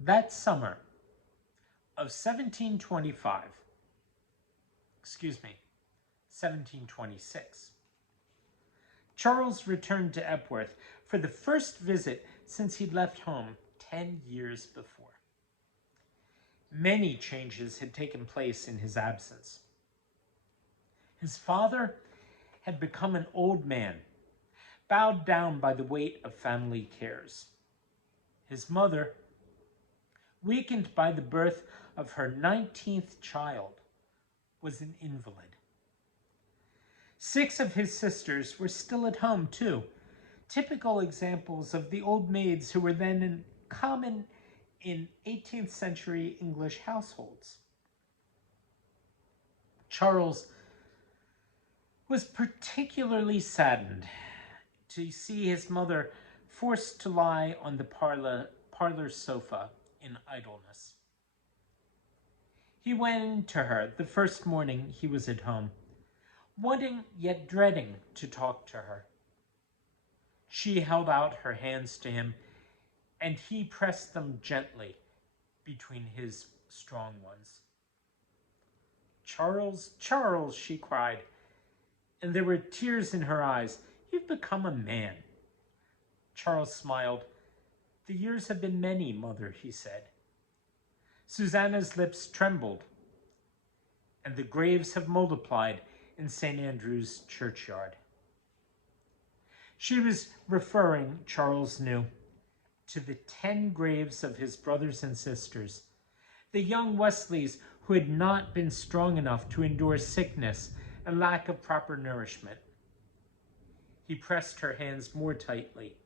That summer of 1726, Charles returned to Epworth for the first visit since he'd left home 10 years before. Many changes had taken place in his absence. His father had become an old man, bowed down by the weight of family cares. His mother, weakened by the birth of her 19th child, was an invalid. 6 of his sisters were still at home, too, typical examples of the old maids who were then common in 18th century English households. Charles was particularly saddened to see his mother forced to lie on the parlor sofa in idleness. He went in to her the first morning he was at home, wanting yet dreading to talk to her. She held out her hands to him, and he pressed them gently between his strong ones. "Charles, Charles," she cried, and there were tears in her eyes. "You've become a man." Charles smiled. "The years have been many, Mother," he said. Susanna's lips trembled, and the graves have multiplied in St. Andrew's churchyard. She was referring, Charles knew, to the 10 graves of his brothers and sisters, the young Wesleys who had not been strong enough to endure sickness and lack of proper nourishment. He pressed her hands more tightly,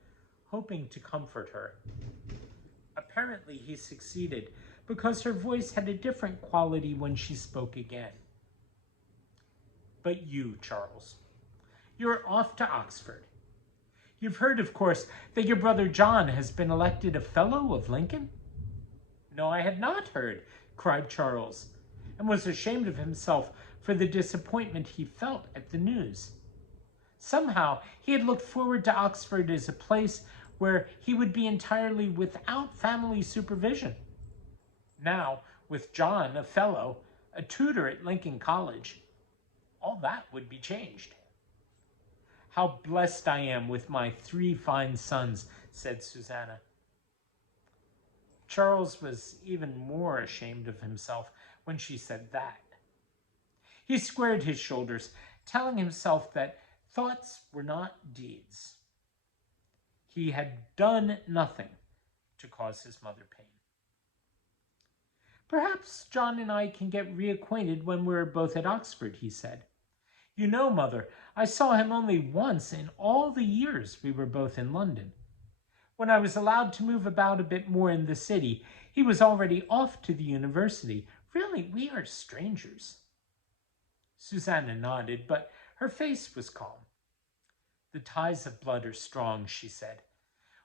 hoping to comfort her. Apparently he succeeded, because her voice had a different quality when she spoke again. "But you, Charles, you're off to Oxford. You've heard, of course, that your brother John has been elected a Fellow of Lincoln?" "No, I had not heard," cried Charles, and was ashamed of himself for the disappointment he felt at the news. Somehow he had looked forward to Oxford as a place where he would be entirely without family supervision. Now, with John a Fellow, a tutor at Lincoln College, all that would be changed. "How blessed I am with my 3 fine sons," said Susanna. Charles was even more ashamed of himself when she said that. He squared his shoulders, telling himself that thoughts were not deeds. He had done nothing to cause his mother pain. "Perhaps John and I can get reacquainted when we're both at Oxford," he said. "You know, Mother, I saw him only once in all the years we were both in London. When I was allowed to move about a bit more in the city, he was already off to the university. Really, we are strangers." Susanna nodded, but her face was calm. "The ties of blood are strong," she said.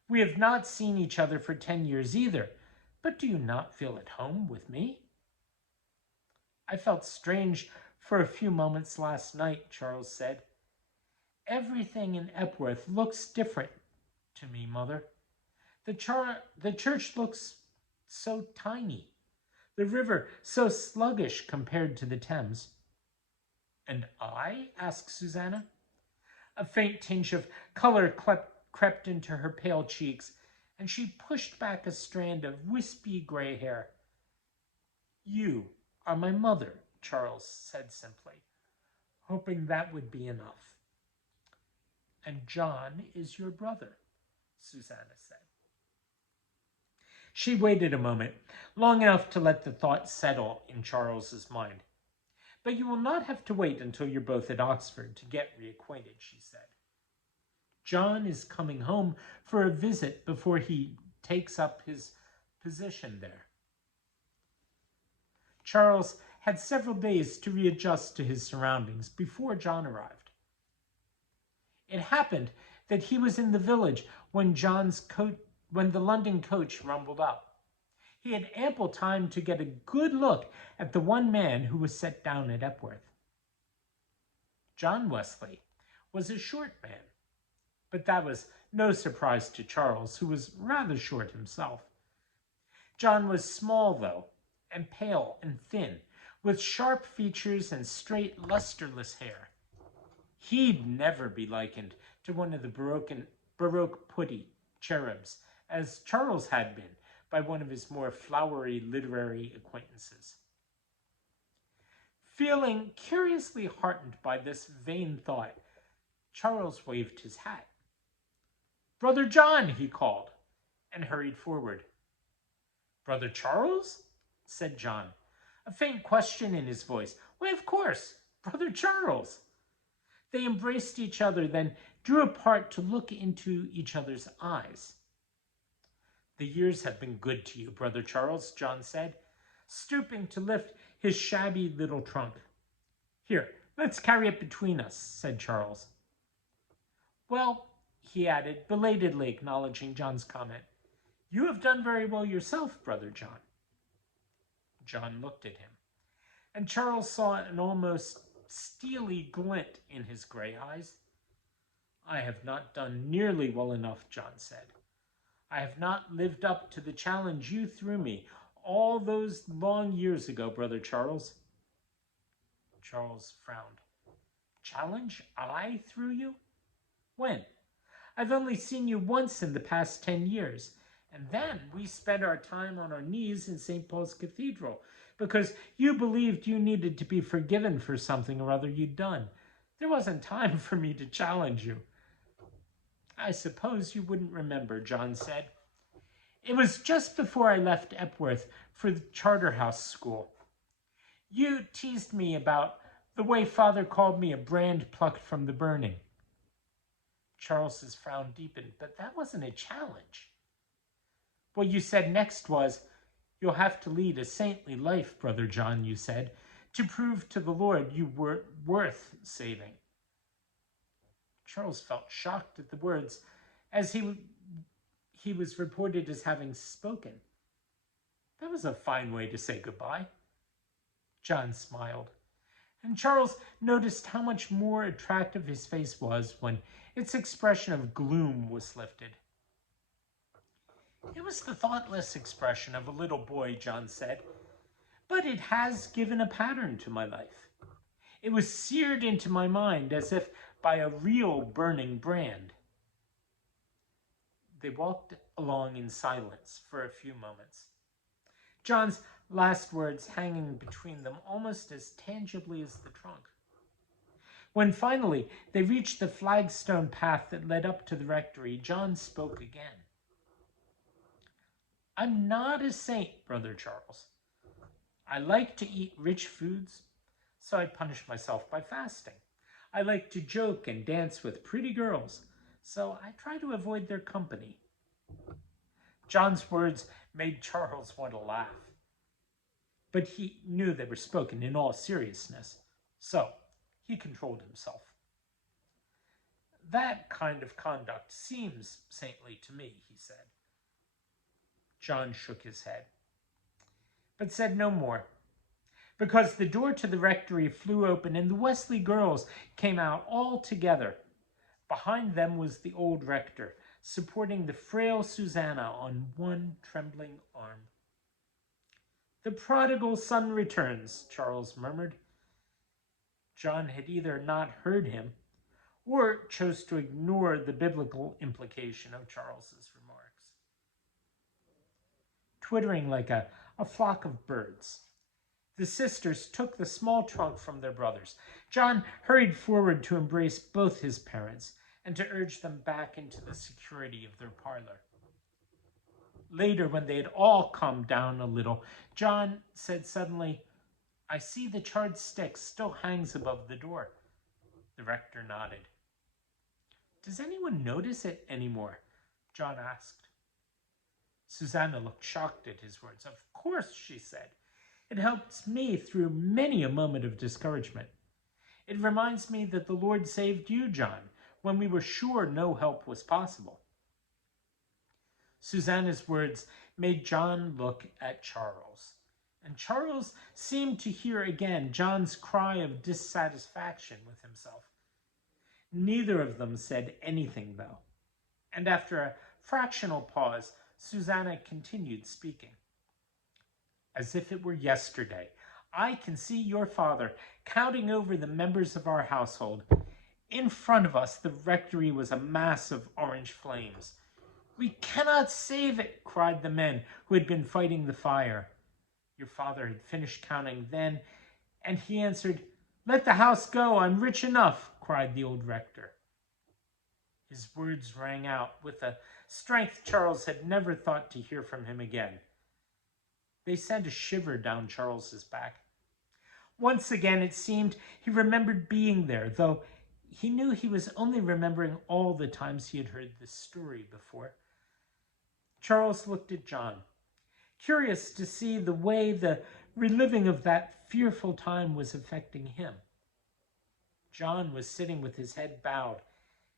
"We have not seen each other for 10 years either, but do you not feel at home with me?" "I felt strange for a few moments last night," Charles said. "Everything in Epworth looks different to me, Mother. The church looks so tiny, the river so sluggish compared to the Thames." "And I?" asked Susanna. A faint tinge of color crept into her pale cheeks, and she pushed back a strand of wispy gray hair. "You are my mother," Charles said simply, hoping that would be enough. "And John is your brother," Susanna said. She waited a moment, long enough to let the thought settle in Charles's mind. "But you will not have to wait until you're both at Oxford to get reacquainted," she said. "John is coming home for a visit before he takes up his position there." Charles had several days to readjust to his surroundings before John arrived. It happened that he was in the village when the London coach rumbled up. He had ample time to get a good look at the one man who was set down at Epworth. John Wesley was a short man, but that was no surprise to Charles, who was rather short himself. John was small, though, and pale and thin, with sharp features and straight, lusterless hair. He'd never be likened to one of the Baroque putty cherubs, as Charles had been by one of his more flowery literary acquaintances. Feeling curiously heartened by this vain thought, Charles waved his hat. "Brother John," he called, and hurried forward. "Brother Charles?" said John, a faint question in his voice. "Why, of course, Brother Charles." They embraced each other, then drew apart to look into each other's eyes. "The years have been good to you, Brother Charles," John said, stooping to lift his shabby little trunk. "Here, let's carry it between us," said Charles. "Well," he added, belatedly acknowledging John's comment, "you have done very well yourself, Brother John." John looked at him, and Charles saw an almost steely glint in his gray eyes. "I have not done nearly well enough," John said. "I have not lived up to the challenge you threw me all those long years ago, Brother Charles." Charles frowned. "Challenge I threw you? When? I've only seen you once in the past 10 years, and then we spent our time on our knees in St. Paul's Cathedral because you believed you needed to be forgiven for something or other you'd done. There wasn't time for me to challenge you." "I suppose you wouldn't remember," John said. "It was just before I left Epworth for the Charterhouse School. You teased me about the way Father called me a brand plucked from the burning." Charles's frown deepened. "But that wasn't a challenge." "What you said next was, 'You'll have to lead a saintly life, Brother John,' you said, 'to prove to the Lord you were worth saving.'" Charles felt shocked at the words, as he was reported as having spoken. That was a fine way to say goodbye. John smiled, and Charles noticed how much more attractive his face was when its expression of gloom was lifted. "It was the thoughtless expression of a little boy," John said, "but it has given a pattern to my life. It was seared into my mind as if by a real burning brand." They walked along in silence for a few moments, John's last words hanging between them almost as tangibly as the trunk. When finally they reached the flagstone path that led up to the rectory, John spoke again. "I'm not a saint, Brother Charles. I like to eat rich foods, so I punish myself by fasting. I like to joke and dance with pretty girls, so I try to avoid their company." John's words made Charles want to laugh, but he knew they were spoken in all seriousness, so he controlled himself. "That kind of conduct seems saintly to me," he said. John shook his head, but said no more, because the door to the rectory flew open and the Wesley girls came out all together. Behind them was the old rector, supporting the frail Susanna on one trembling arm. "The prodigal son returns," Charles murmured. John had either not heard him or chose to ignore the biblical implication of Charles's remarks. Twittering like a flock of birds, the sisters took the small trunk from their brothers. John hurried forward to embrace both his parents and to urge them back into the security of their parlor. Later, when they had all calmed down a little, John said suddenly, "I see the charred stick still hangs above the door." The rector nodded. "Does anyone notice it anymore?" John asked. Susanna looked shocked at his words. "Of course," she said. "It helps me through many a moment of discouragement. It reminds me that the Lord saved you, John, when we were sure no help was possible." Susanna's words made John look at Charles, and Charles seemed to hear again John's cry of dissatisfaction with himself. Neither of them said anything, though, and after a fractional pause, Susanna continued speaking. as if it were yesterday. I can see your father counting over the members of our household. In front of us, the rectory was a mass of orange flames. We cannot save it, cried the men who had been fighting the fire. Your father had finished counting then, and he answered, Let the house go, I'm rich enough, cried the old rector. His words rang out with a strength Charles had never thought to hear from him again. They sent a shiver down Charles's back. Once again, it seemed he remembered being there, though he knew he was only remembering all the times he had heard this story before. Charles looked at John, curious to see the way the reliving of that fearful time was affecting him. John was sitting with his head bowed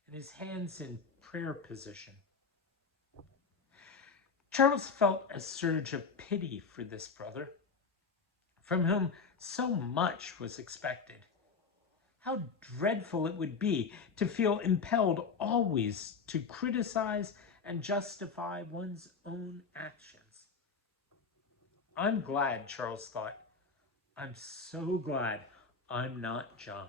and his hands in prayer position. Charles felt a surge of pity for this brother, from whom so much was expected. How dreadful it would be to feel impelled always to criticize and justify one's own actions. I'm glad, Charles thought. I'm so glad I'm not John.